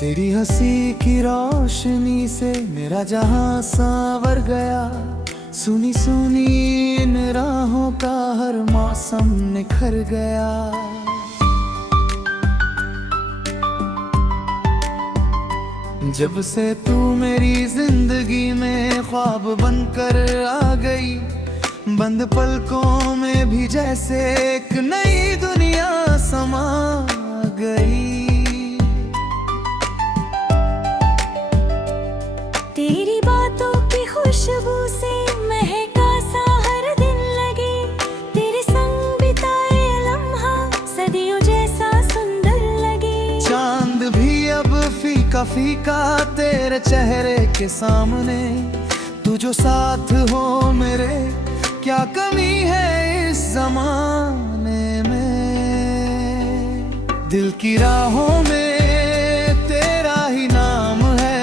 तेरी हंसी की रोशनी से मेरा जहां सांवर गया। सुनी सुनी इन राहों का हर मौसम निखर गया। जब से तू मेरी जिंदगी में ख्वाब बनकर आ गई, बंद पलकों में भी जैसे एक नई दुनिया समा गई। तेरी बातों की खुशबू से महका सा हर दिन लगे। तेरे संग बिताए लम्हा सदियों जैसा सुंदर लगे। चांद भी अब फीका फीका तेरे चेहरे के सामने। तू जो साथ हो मेरे, क्या कमी है इस जमाने में। दिल की राहों में तेरा ही नाम है,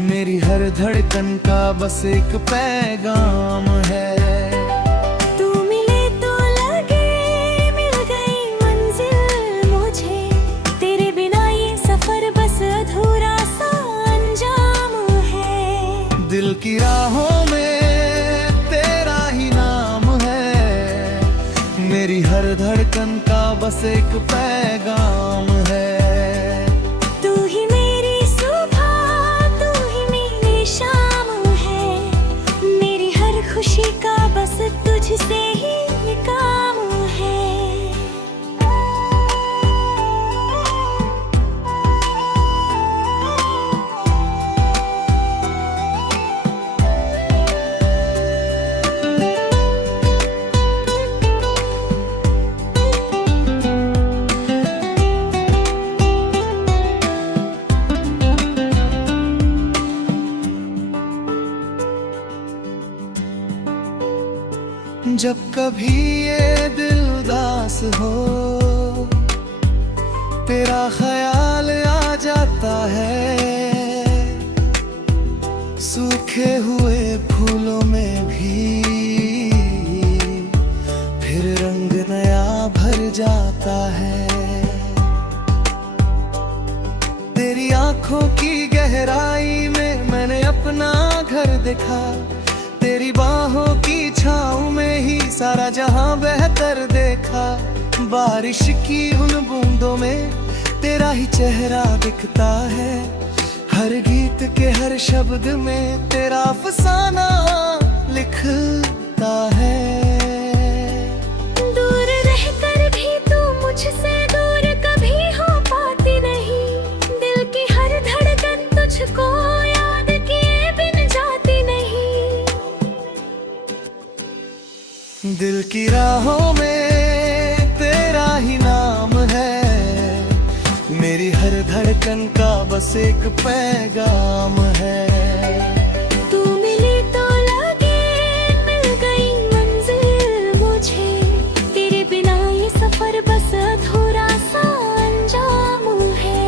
मेरी हर धड़कन का बस एक पैगाम है। तू मिले तो लगे मिल गई मंजिल मुझे। तेरे बिना ये सफर बस अधूरा सा अंजाम है। दिल की राहों में तेरा ही नाम है, मेरी हर धड़कन का बस एक पैगाम है। तू ही मेरी सुबह, तू ही मेरी शाम है। मेरी हर खुशी का बस तुझसे ही काम है। जब कभी ये दिल उदास हो, तेरा ख्याल आ जाता है। सूखे हुए फूलों में भी फिर रंग नया भर जाता है। तेरी आंखों की गहराई में मैंने अपना घर देखा। तेरी बाहों की छाँव में ही सारा जहां बेहतर देखा। बारिश की उन बूंदों में तेरा ही चेहरा दिखता है। हर गीत के हर शब्द में तेरा अफसाना लिखता है। दूर रहकर भी तू मुझसे दूर कभी हो पाती नहीं। दिल की हर धड़कन तुझको याद किए बिन जाती नहीं। दिल की राहों में तेरा ही नाम है, मेरी हर धड़कन का बस एक पैगाम है। तू मिली तो लगे मिल गई मंजिल मुझे। तेरे बिना ये सफर बस अधूरा सा अंजाम है।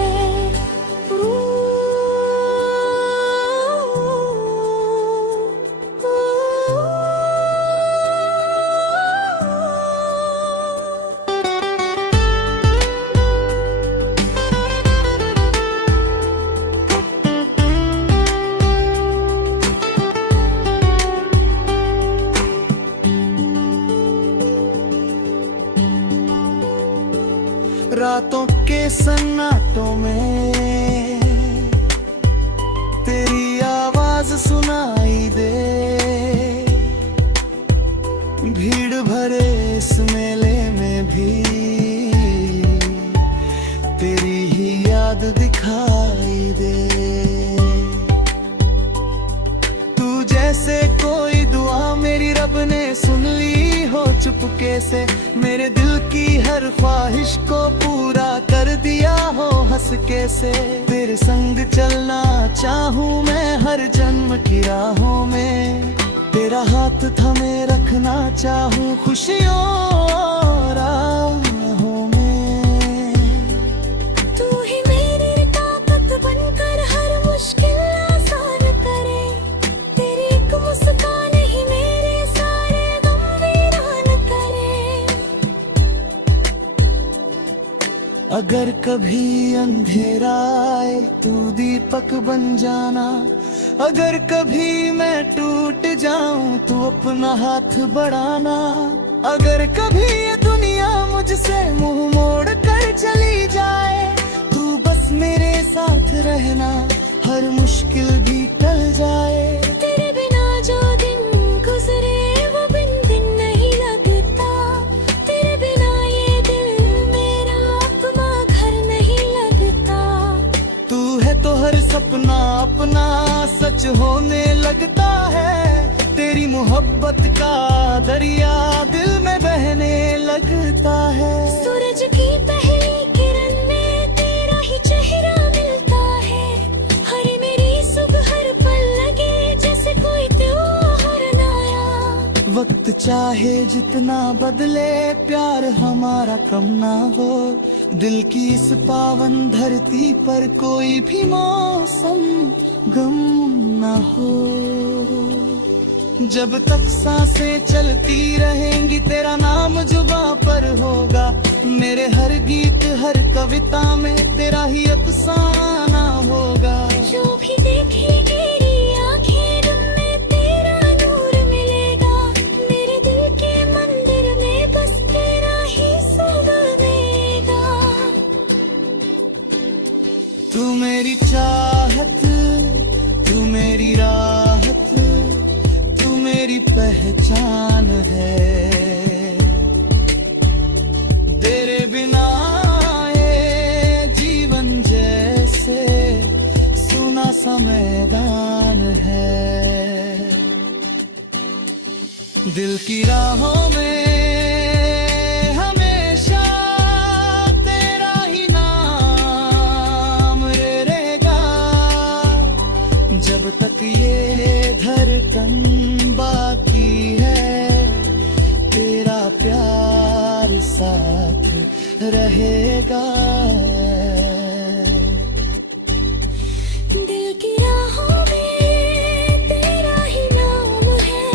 रातों के सन्नाटों में तेरी आवाज सुनाई दे। भीड़ भरे इस मेले में भी तेरी ही याद दिखाई दे। तू जैसे कोई दुआ मेरी रब ने सुन ली हो चुपके से। मेरे दिल की हर ख्वाहिश को पूरा कर दिया हो हंस के से। तेरे संग चलना चाहूँ मैं हर जन्म की राहों में। तेरा हाथ थामे रखना चाहूँ खुशियों राहों में। तू ही मेरी ताकत बनकर हर मुश्किल आसान करे। तेरी एक मुस्कान ही मेरे सारे गम वीरान करे। अगर कभी अंधेरा आए तू दीपक बन जाना, अगर कभी मैं टूट जाऊं तू अपना हाथ बढ़ाना, अगर कभी ये दुनिया मुझसे मुंह मोड़ कर चली जाए तू बस मेरे साथ रहना, हर मुश्किल भी टल जाए। तेरे बिना जो दिन गुजरे वो बिन दिन नहीं लगता, तेरे बिना ये दिल मेरा अपना घर नहीं लगता। तू है तो हर सपना अपना सच होने लगता है, तेरी मोहब्बत का दरिया दिल में बहने लगता है। सूरज की पहली किरण में तेरा ही चेहरा मिलता है, हर मेरी सुबह हर पल लगे जैसे कोई त्योहार नया। वक्त चाहे जितना बदले प्यार हमारा कम ना हो, दिल की इस पावन धरती पर कोई भी मौसम गम ना हो। जब तक सांसें चलती रहेंगी तेरा नाम जुबां पर होगा, मेरे हर गीत हर कविता में तेरा ही अफसाना होगा। जो भी देखेगी आंखें उनमें तेरा नूर मिलेगा, मेरे दिल के मंदिर में बस तेरा ही सुगंधेगा। तू मेरी चाहत, तू मेरी राहत, तू मेरी पहचान है। तेरे बिना ये जीवन जैसे सुना सा मैदान है। दिल की राहों में हमेशा तेरा ही नाम रहेगा, जब तक ये धड़कन बाकी है तेरा प्यार साथ रहेगा। दिल की राहों में तेरा ही नाम है,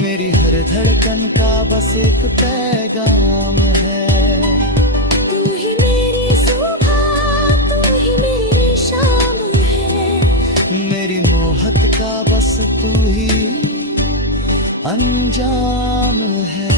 मेरी हर धड़कन का बस एक पैगाम है। तू ही मेरी सुबह तू ही मेरी शाम है, मेरी मोहत का बस तू ही अंजाम है।